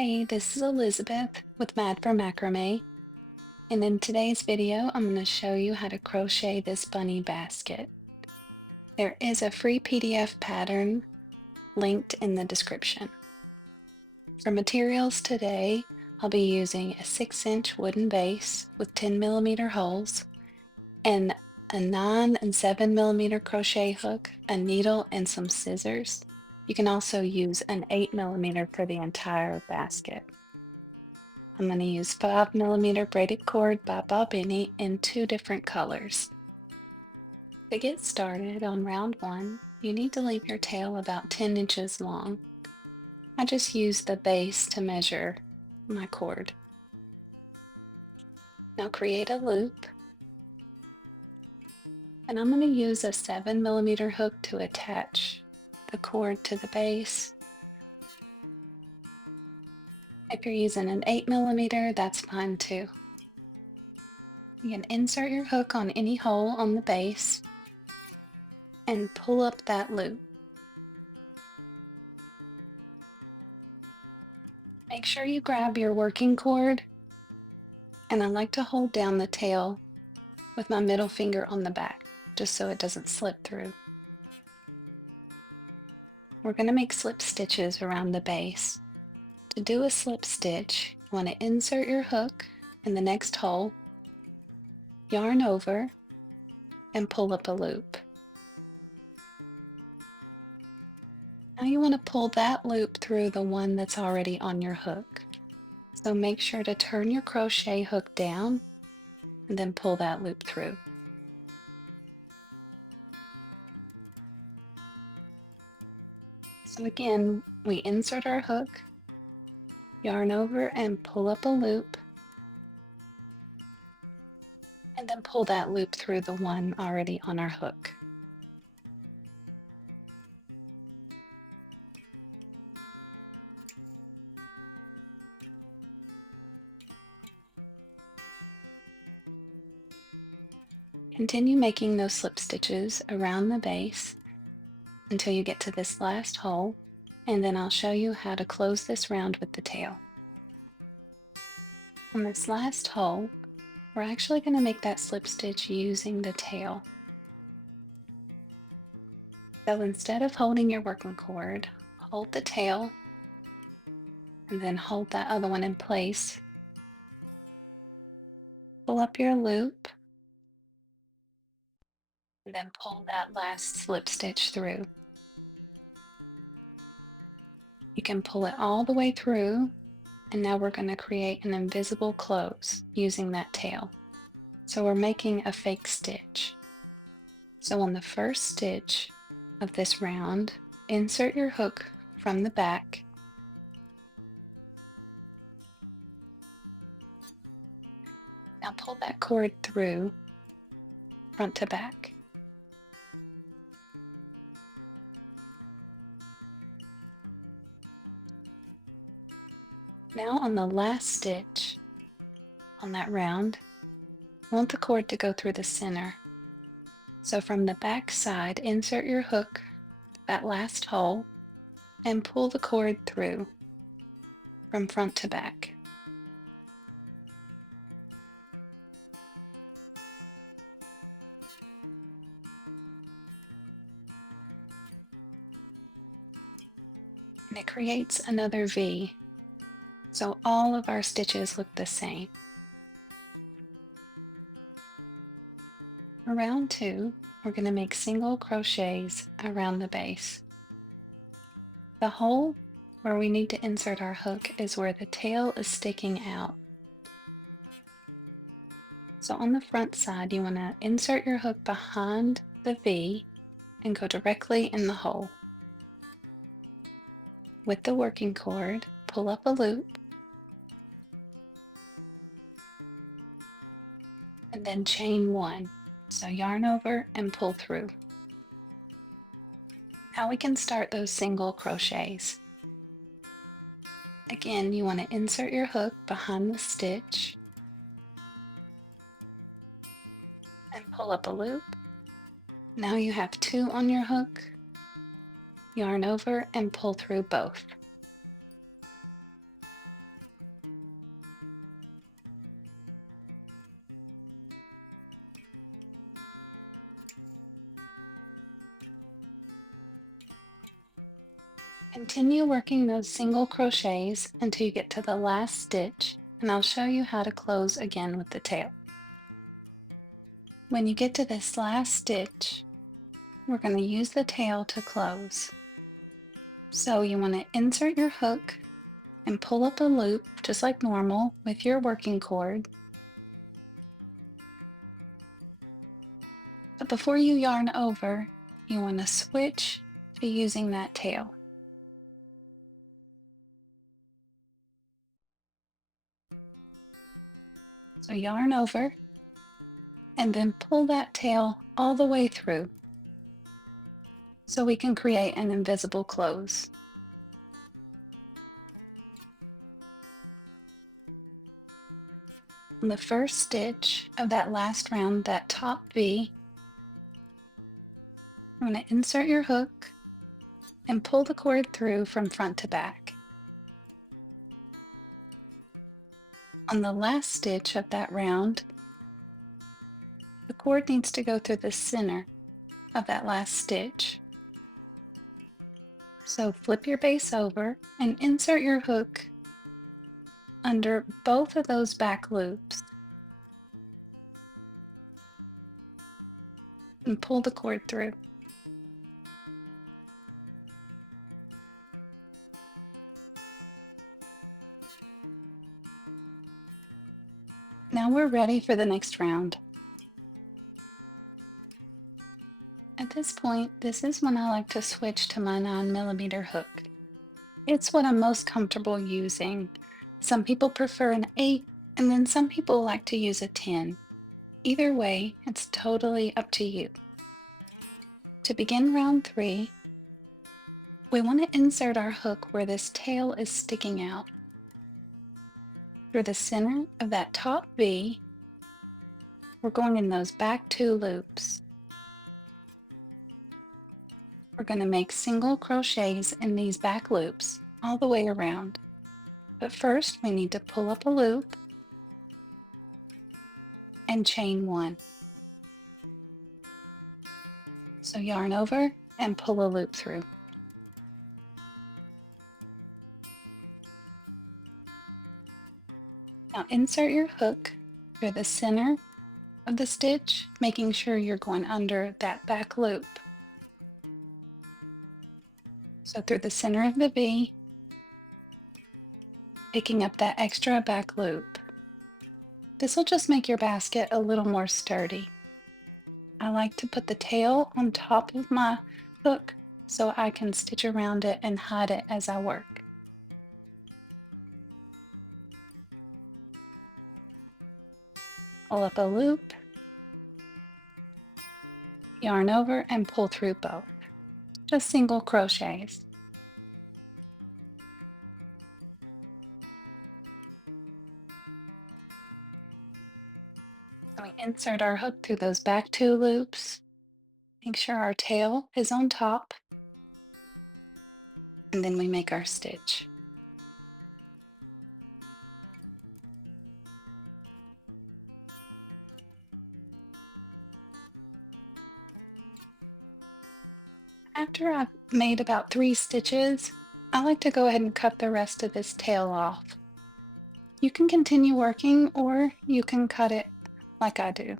Hey, this is Elizabeth with Mad for Macrame, and in today's video, I'm going to show you how to crochet this bunny basket. There is a free PDF pattern linked in the description. For materials today, I'll be using a 6-inch wooden base with 10mm holes, and a 9 and 7mm crochet hook, a needle, and some scissors. You can also use an 8mm for the entire basket. I'm going to use 5mm braided cord by Bobbiny in 2 different colors. To get started on round 1, you need to leave your tail about 10 inches long. I just used the base to measure my cord. Now create a loop, and I'm going to use a 7mm hook to attach the cord to the base. If you're using an 8mm, that's fine too. You can insert your hook on any hole on the base and pull up that loop. Make sure you grab your working cord, and I like to hold down the tail with my middle finger on the back, just so it doesn't slip through. We're going to make slip stitches around the base. To do a slip stitch, you want to insert your hook in the next hole, yarn over, and pull up a loop. Now you want to pull that loop through the one that's already on your hook. So make sure to turn your crochet hook down and then pull that loop through. So again, we insert our hook, yarn over and pull up a loop, and then pull that loop through the one already on our hook. Continue making those slip stitches around the base until you get to this last hole, and then I'll show you how to close this round with the tail. On this last hole, we're actually going to make that slip stitch using the tail. So instead of holding your working cord, hold the tail and then hold that other one in place. Pull up your loop and then pull that last slip stitch through. You can pull it all the way through, and now we're going to create an invisible close using that tail. So we're making a fake stitch. So on the first stitch of this round, insert your hook from the back Now pull that cord through front to back. Now on the last stitch on that round, I want the cord to go through the center. So from the back side, insert your hook, that last hole, and pull the cord through from front to back. And it creates another V. So all of our stitches look the same. For round 2, we're going to make single crochets around the base. The hole where we need to insert our hook is where the tail is sticking out. So on the front side, you want to insert your hook behind the V and go directly in the hole. With the working cord, pull up a loop and then chain 1. So yarn over and pull through. Now we can start those single crochets. Again, you want to insert your hook behind the stitch and pull up a loop. Now you have 2 on your hook, yarn over and pull through both. Continue working those single crochets until you get to the last stitch, and I'll show you how to close again with the tail. When you get to this last stitch, we're going to use the tail to close. So you want to insert your hook and pull up a loop just like normal with your working cord. But before you yarn over, you want to switch to using that tail. So yarn over and then pull that tail all the way through so we can create an invisible close. On the first stitch of that last round, that top V, you're going to insert your hook and pull the cord through from front to back. On the last stitch of that round, the cord needs to go through the center of that last stitch. So flip your base over and insert your hook under both of those back loops and pull the cord through. Now we're ready for the next round. At this point, this is when I like to switch to my 9mm hook. It's what I'm most comfortable using. Some people prefer an 8, and then some people like to use a 10. Either way, it's totally up to you. To begin round 3, we want to insert our hook where this tail is sticking out. Through the center of that top V, we're going in those back 2 loops. We're going to make single crochets in these back loops all the way around. But first we need to pull up a loop and chain 1. So yarn over and pull a loop through. Now insert your hook through the center of the stitch, making sure you're going under that back loop. So through the center of the V, picking up that extra back loop. This will just make your basket a little more sturdy. I like to put the tail on top of my hook so I can stitch around it and hide it as I work. Pull up a loop, yarn over and pull through both. Just single crochets. So we insert our hook through those back 2 loops. Make sure our tail is on top, and then we make our stitch. After I've made about 3 stitches, I like to go ahead and cut the rest of this tail off. You can continue working or you can cut it like I do.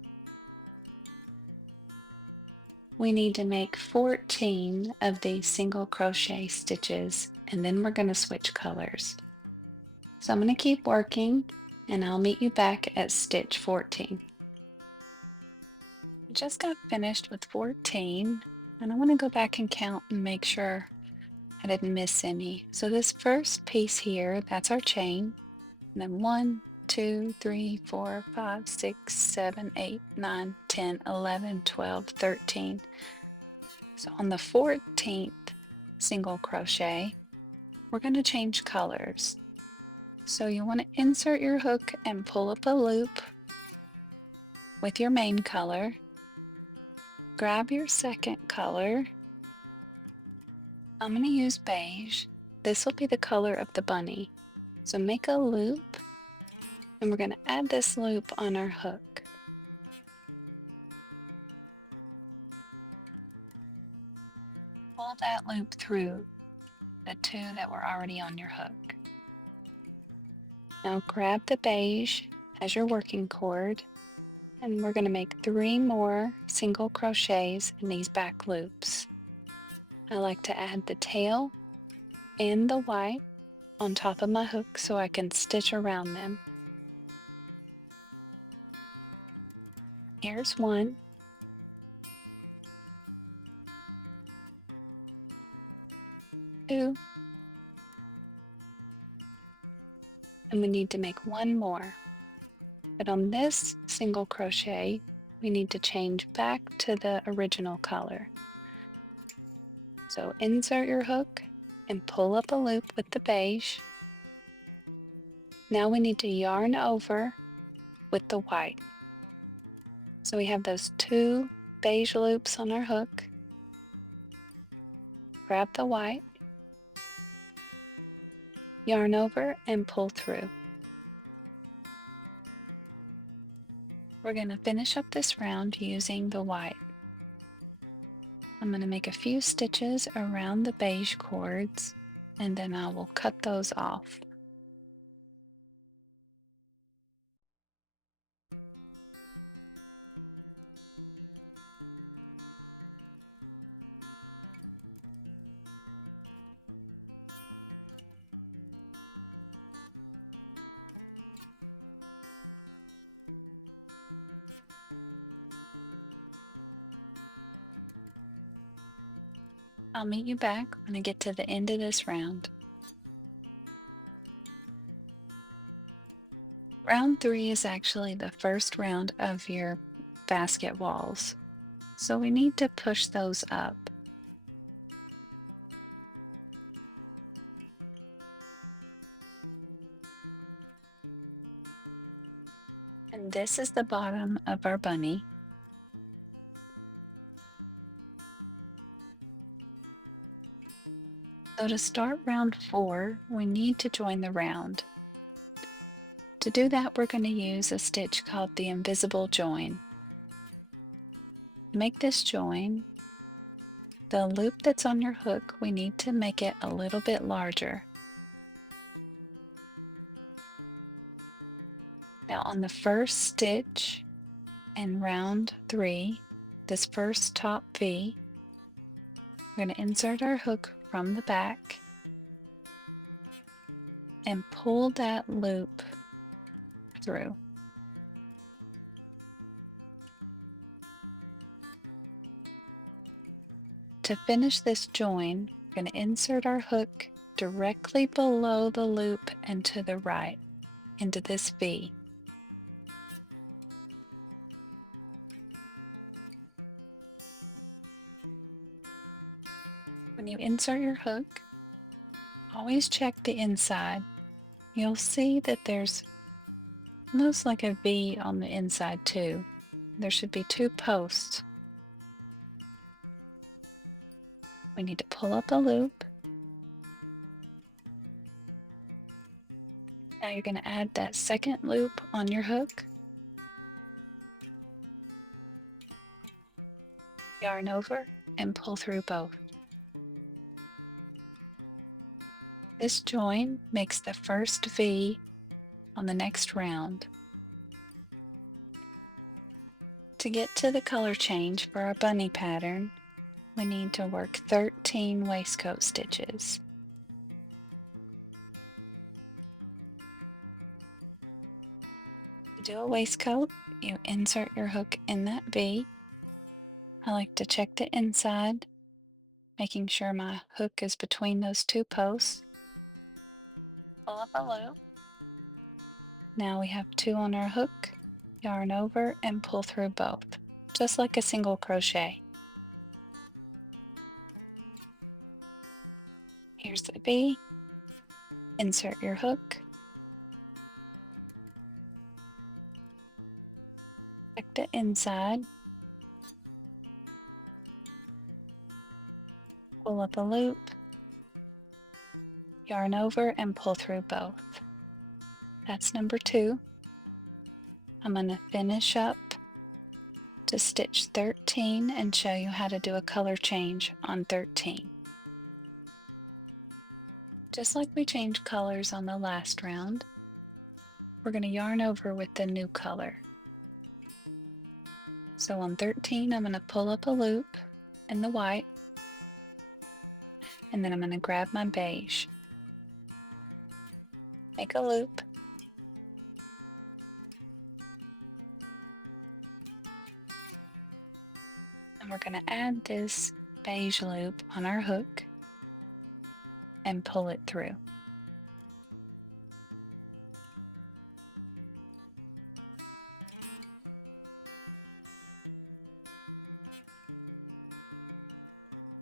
We need to make 14 of these single crochet stitches, and then we're going to switch colors. So I'm going to keep working and I'll meet you back at stitch 14. Just got finished with 14, and I want to go back and count and make sure I didn't miss any. So this first piece here, that's our chain, and then 1, 2, 3, 4, 5, 6, 7, 8, 9, 10, 11, 12, 13. So on the 14th single crochet, we're going to change colors. So you want to insert your hook and pull up a loop with your main color. Grab your second color. I'm going to use beige. This will be the color of the bunny. So make a loop, and we're going to add this loop on our hook. Pull that loop through the two that were already on your hook. Now grab the beige as your working cord, and we're going to make 3 more single crochets in these back loops. I like to add the tail and the white on top of my hook so I can stitch around them. Here's one. Two. And we need to make one more. But on this single crochet, we need to change back to the original color. So insert your hook and pull up a loop with the beige. Now we need to yarn over with the white. So we have those 2 beige loops on our hook. Grab the white, yarn over and pull through. We're going to finish up this round using the white. I'm going to make a few stitches around the beige cords, and then I will cut those off. I'll meet you back when I get to the end of this round. Round 3 is actually the first round of your basket walls, so we need to push those up. And this is the bottom of our bunny. So to start round 4, we need to join the round. To do that, we're going to use a stitch called the invisible join. To make this join, the loop that's on your hook, we need to make it a little bit larger. Now on the first stitch in round 3, this first top V, we're going to insert our hook from the back and pull that loop through. To finish this join, we're going to insert our hook directly below the loop and to the right into this V. When you insert your hook, always check the inside. You'll see that there's almost like a V on the inside too. There should be 2 posts. We need to pull up a loop. Now you're going to add that second loop on your hook. Yarn over and pull through both. This join makes the first V on the next round. To get to the color change for our bunny pattern, we need to work 13 waistcoat stitches. To do a waistcoat, you insert your hook in that V. I like to check the inside, making sure my hook is between those 2 posts. Pull up a loop. Now we have 2 on our hook, yarn over and pull through both, just like a single crochet. Here's the V, insert your hook, check the inside, pull up a loop, yarn over and pull through both. That's number 2. I'm going to finish up to stitch 13 and show you how to do a color change on 13. Just like we changed colors on the last round, we're going to yarn over with the new color. So on 13, I'm going to pull up a loop in the white, and then I'm going to grab my beige, make a loop, and we're going to add this beige loop on our hook and pull it through.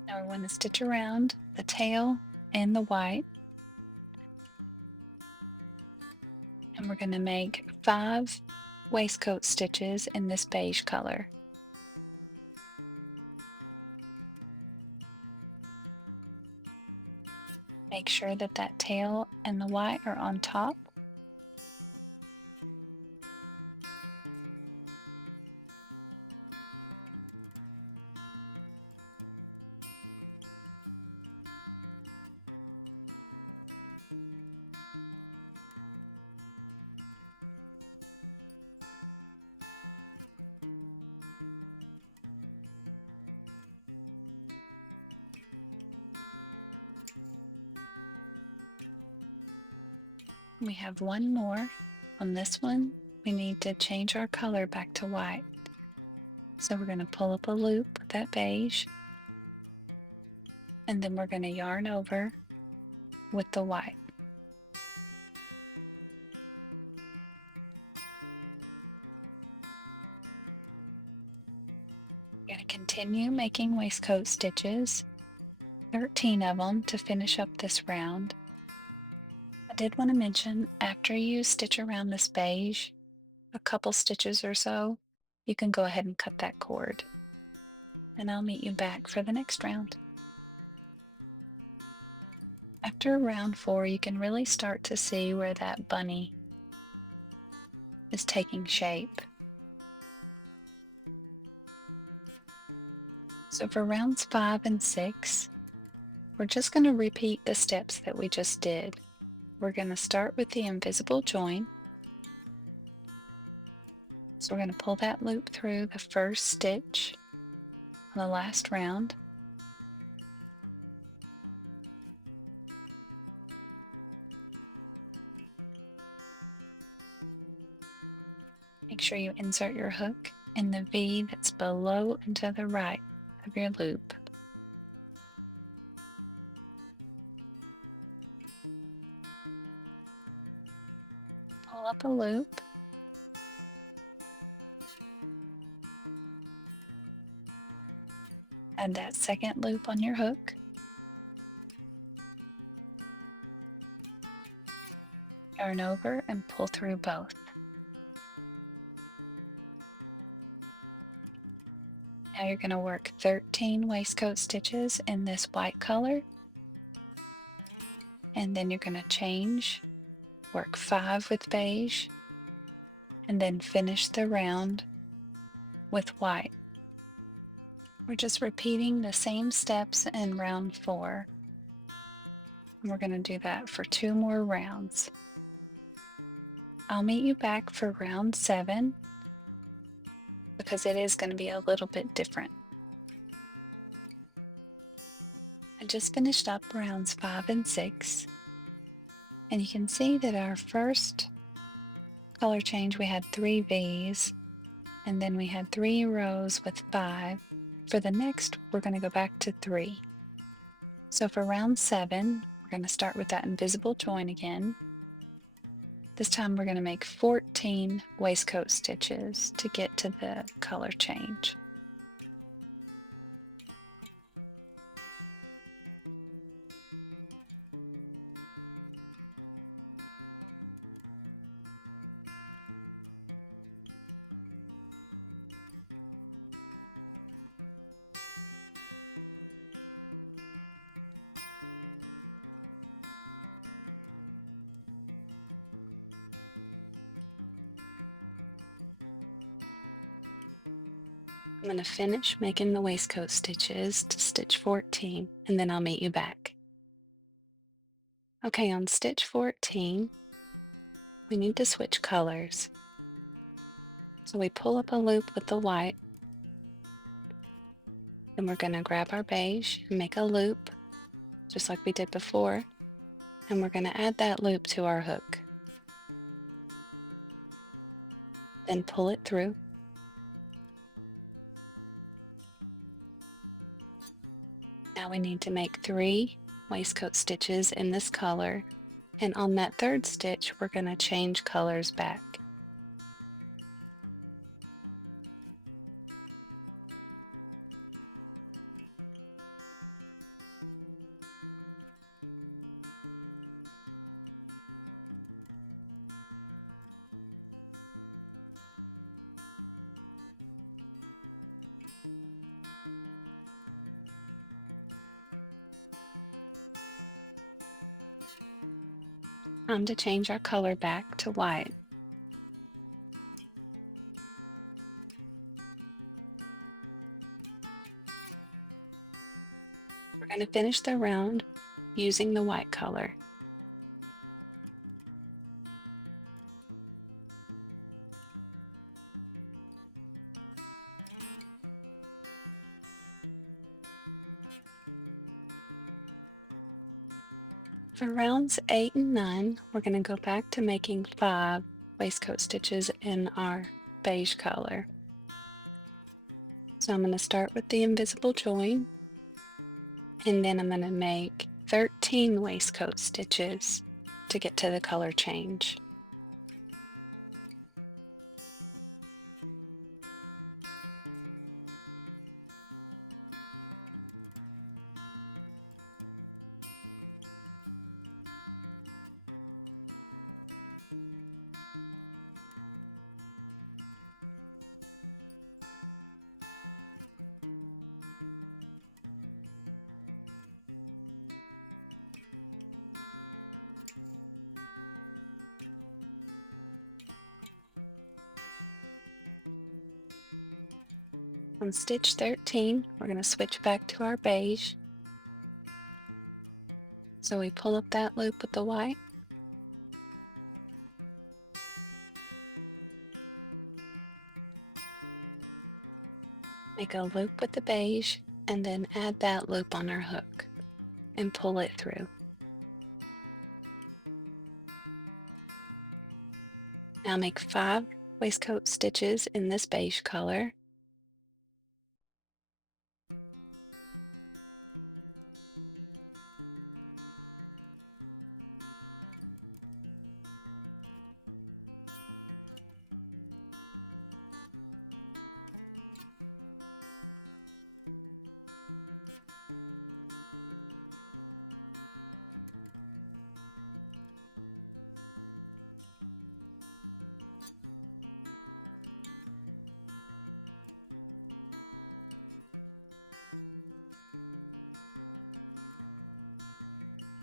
Now we want to stitch around the tail and the white, and we're going to make 5 waistcoat stitches in this beige color. Make sure that that tail and the white are on top. We have one more. On this one, we need to change our color back to white. So we're going to pull up a loop with that beige, and then we're going to yarn over with the white. We're going to continue making waistcoat stitches, 13 of them to finish up this round. I did want to mention, after you stitch around this beige a couple stitches or so, you can go ahead and cut that cord. And I'll meet you back for the next round. After round 4, you can really start to see where that bunny is taking shape. So for rounds 5 and 6, we're just going to repeat the steps that we just did. We're going to start with the invisible join. So we're going to pull that loop through the first stitch on the last round. Make sure you insert your hook in the V that's below and to the right of your loop. Pull up a loop. Add that second loop on your hook. Yarn over and pull through both. Now you're going to work 13 waistcoat stitches in this white color, and then you're going to change, work 5 with beige, and then finish the round with white. We're just repeating the same steps in round 4, and we're going to do that for 2 more rounds. I'll meet you back for round 7 because it is going to be a little bit different. I just finished up rounds 5 and 6, and you can see that our first color change, we had 3 V's, and then we had 3 rows with 5. For the next, we're going to go back to 3. So for round 7, we're going to start with that invisible join again. This time we're going to make 14 waistcoat stitches to get to the color change. I'm going to finish making the waistcoat stitches to stitch 14, and then I'll meet you back. Okay. Okay, on stitch 14, we need to switch colors. So we pull up a loop with the white, and we're going to grab our beige and make a loop, just like we did before, and we're going to add that loop to our hook. Then pull it through. Now we need to make 3 waistcoat stitches in this color, and on that third stitch we're going to change colors back. Time to change our color back to white. We're going to finish the round using the white color. For rounds 8 and 9, we're going to go back to making 5 waistcoat stitches in our beige color. So I'm going to start with the invisible join, and then I'm going to make 13 waistcoat stitches to get to the color change. On stitch 13, we're going to switch back to our beige. So we pull up that loop with the white, make a loop with the beige, and then add that loop on our hook and pull it through. Now make 5 waistcoat stitches in this beige color.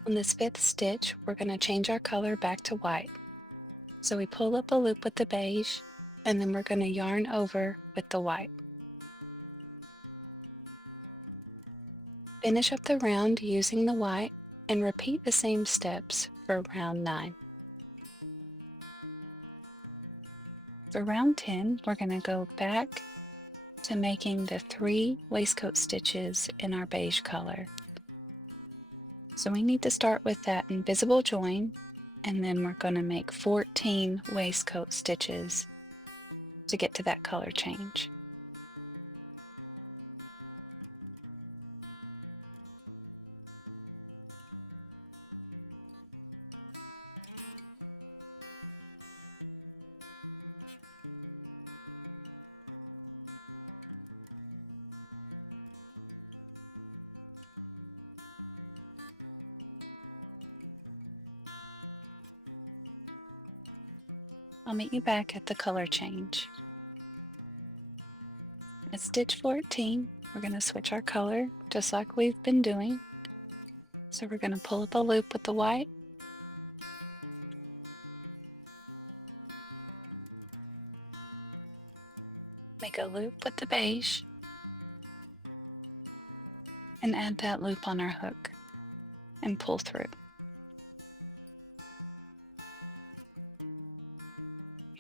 On this 5th stitch, we're going to change our color back to white. So we pull up a loop with the beige, and then we're going to yarn over with the white. Finish up the round using the white and repeat the same steps for round 9. For round 10, we're going to go back to making the 3 waistcoat stitches in our beige color. So we need to start with that invisible join, and then we're going to make 14 waistcoat stitches to get to that color change. I'll meet you back at the color change. At stitch 14, we're going to switch our color just like we've been doing. So we're going to pull up a loop with the white, make a loop with the beige, and add that loop on our hook and pull through.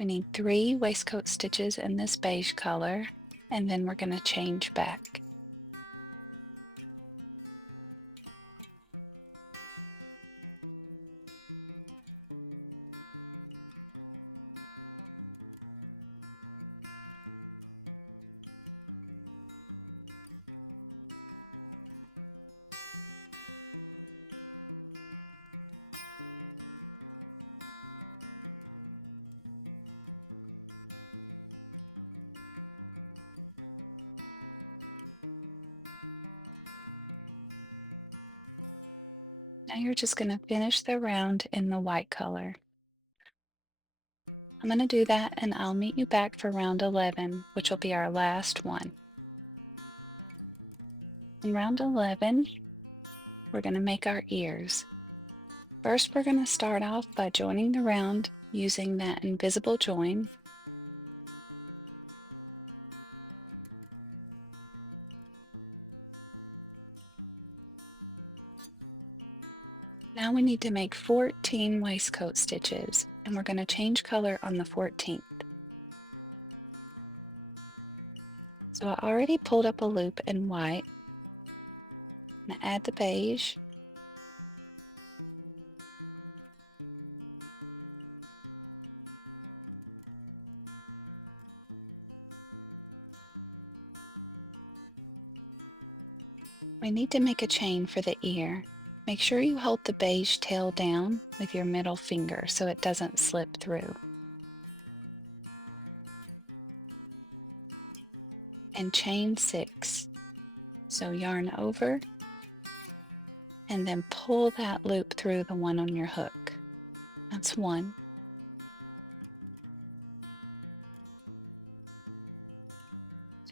We need 3 waistcoat stitches in this beige color, and then we're going to change back. Now you're just going to finish the round in the white color. I'm going to do that and I'll meet you back for round 11, which will be our last one. In round 11, we're going to make our ears. First, we're going to start off by joining the round using that invisible join. Now we need to make 14 waistcoat stitches, and we're going to change color on the 14th. So I already pulled up a loop in white. I'm going to add the beige. We need to make a chain for the ear. Make sure you hold the beige tail down with your middle finger so it doesn't slip through. And chain 6. So yarn over and then pull that loop through the one on your hook. That's 1.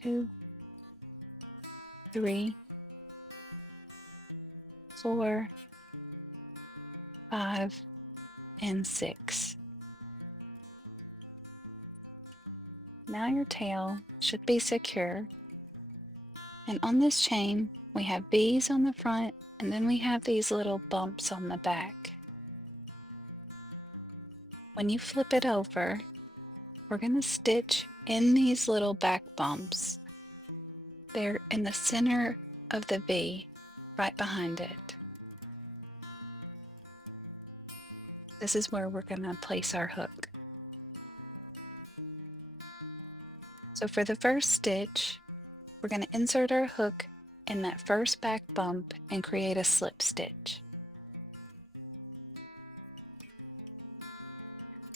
2, 3, 4, 5, and 6. Now your tail should be secure. And on this chain, we have bees on the front, and then we have these little bumps on the back. When you flip it over, we're going to stitch in these little back bumps. They're in the center of the V, right behind it. This is where we're going to place our hook. So for the first stitch, we're going to insert our hook in that first back bump and create a slip stitch.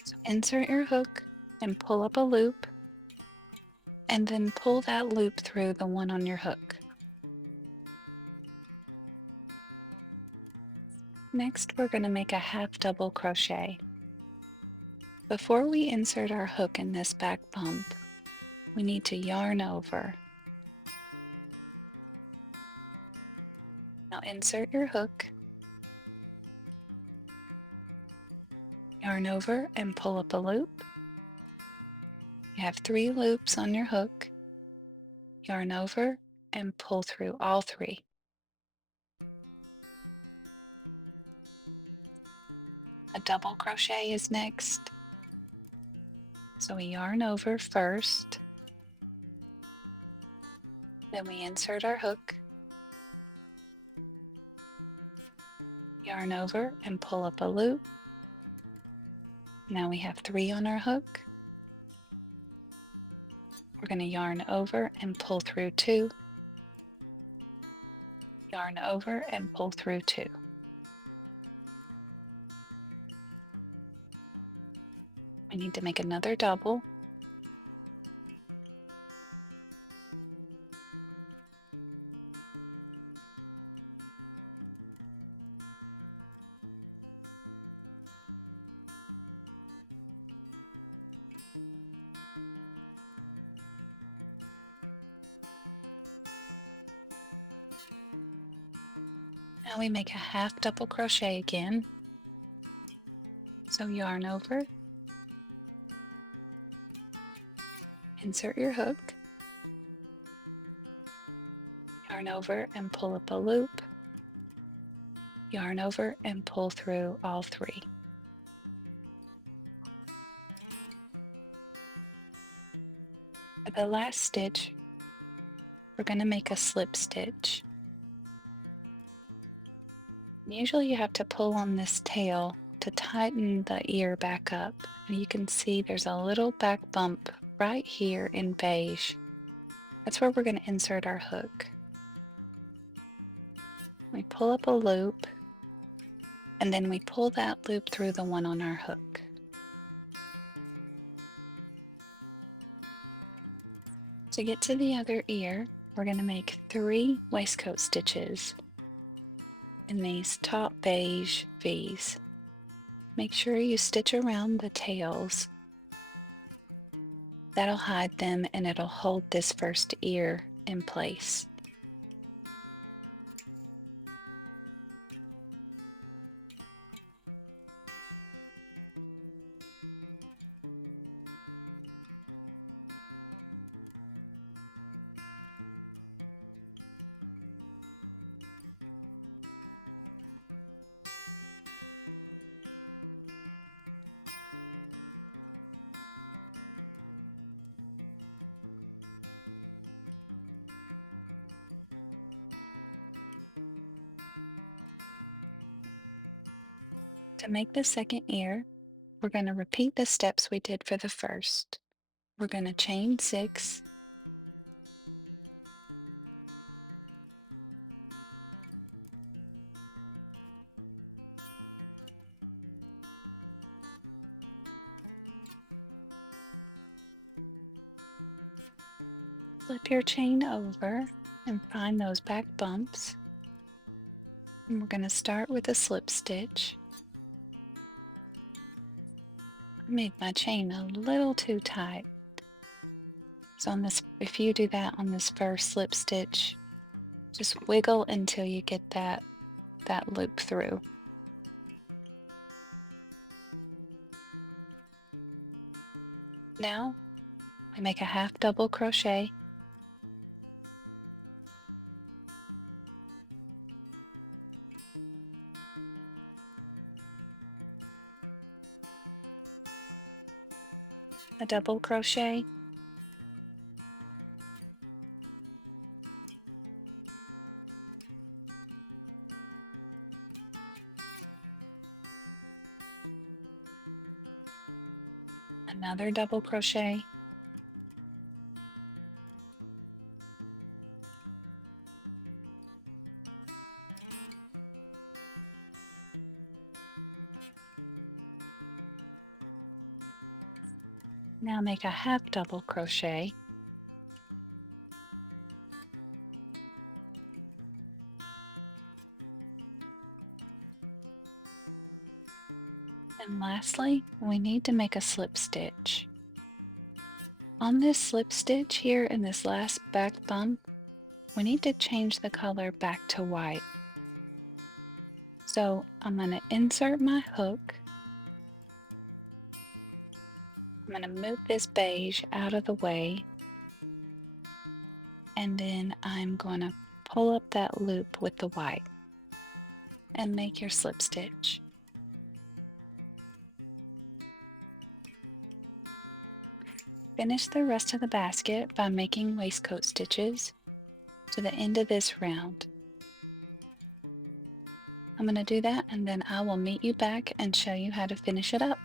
So insert your hook and pull up a loop, and then pull that loop through the one on your hook. Next, we're going to make a half double crochet. Before we insert our hook in this back bump, we need to yarn over. Now insert your hook, yarn over and pull up a loop. You have 3 loops on your hook, yarn over and pull through all 3. A double crochet is next. So we yarn over first, then we insert our hook, yarn over and pull up a loop. Now we have 3 on our hook. We're going to yarn over and pull through 2, yarn over and pull through 2. We need to make another double. Now we make a half double crochet again. So yarn over, insert your hook, yarn over and pull up a loop, yarn over and pull through all 3. the last stitch, we're going to make a slip stitch. Usually you have to pull on this tail to tighten the ear back up. And you can see there's a little back bump right here in beige. That's where we're going to insert our hook. We pull up a loop, and then we pull that loop through the one on our hook. To get to the other ear, we're going to make 3 waistcoat stitches in these top beige V's. Make sure you stitch around the tails. That'll hide them and it'll hold this first ear in place. To make the second ear, we're going to repeat the steps we did for the first. We're going to chain 6, flip your chain over and find those back bumps. And we're going to start with a slip stitch. I made my chain a little too tight. So if you do that on this first slip stitch, just wiggle until you get that loop through. Now we make a half double crochet, a double crochet, another double crochet, now make a half double crochet, and lastly we need to make a slip stitch. On this slip stitch here in this last back bump, we need to change the color back to white. So I'm going to insert my hook. I'm going to move this beige out of the way, and then I'm going to pull up that loop with the white and make your slip stitch. Finish the rest of the basket by making waistcoat stitches to the end of this round. I'm going to do that, and then I will meet you back and show you how to finish it up.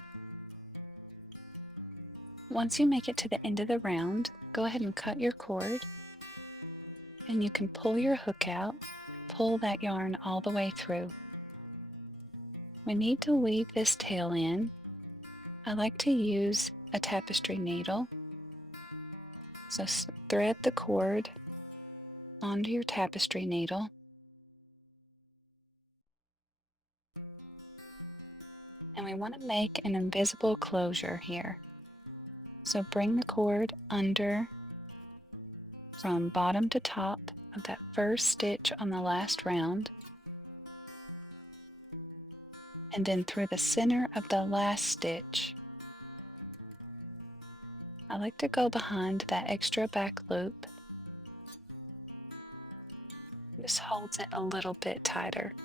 Once you make it to the end of the round, go ahead and cut your cord, and you can pull your hook out, pull that yarn all the way through. We need to weave this tail in. I like to use a tapestry needle. So thread the cord onto your tapestry needle. And we want to make an invisible closure here. So bring the cord under from bottom to top of that first stitch on the last round, and then through the center of the last stitch. I like to go behind that extra back loop. This holds it a little bit tighter.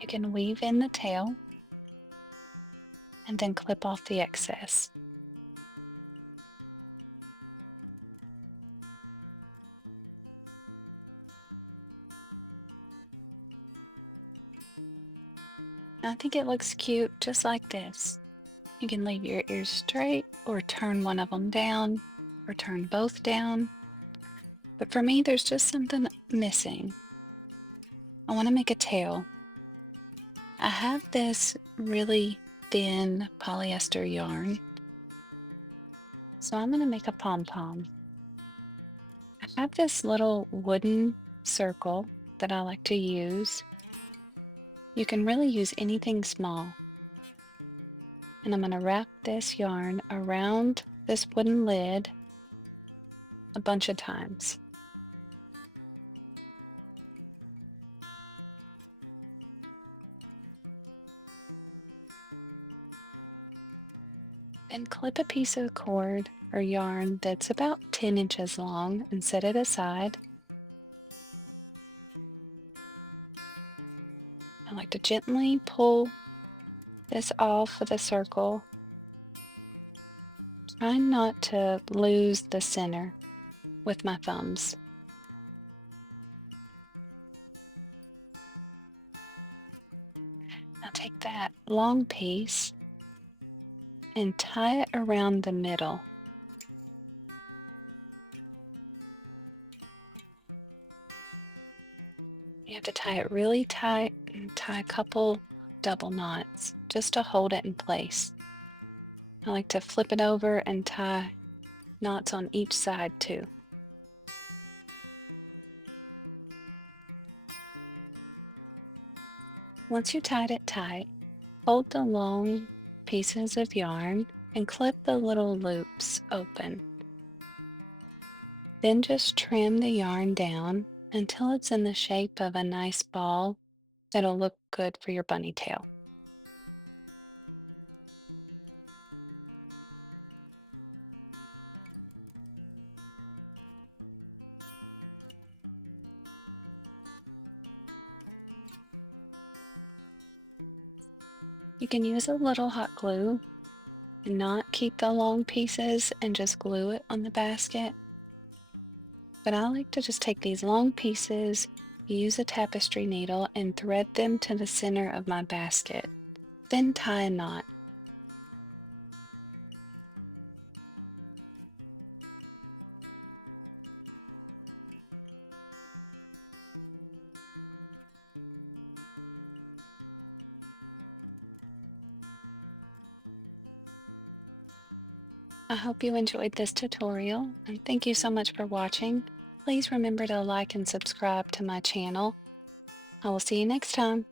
You can weave in the tail and then clip off the excess. I think it looks cute just like this. You can leave your ears straight or turn one of them down or turn both down. But for me, there's just something missing. I want to make a tail. I have this really thin polyester yarn, so I'm going to make a pom-pom. I have this little wooden circle that I like to use. You can really use anything small. And I'm going to wrap this yarn around this wooden lid a bunch of times. Then clip a piece of cord or yarn that's about 10 inches long and set it aside. I like to gently pull this off with a circle. Try not to lose the center with my thumbs. Now take that long piece and tie it around the middle. You have to tie it really tight and tie a couple double knots just to hold it in place. I like to flip it over and tie knots on each side too. Once you tied it tight, fold the long pieces of yarn and clip the little loops open. Then just trim the yarn down until it's in the shape of a nice ball that'll look good for your bunny tail. You can use a little hot glue and not keep the long pieces and just glue it on the basket. But I like to just take these long pieces, use a tapestry needle, and thread them to the center of my basket. Then tie a knot. I hope you enjoyed this tutorial, and thank you so much for watching. Please remember to like and subscribe to my channel. I will see you next time.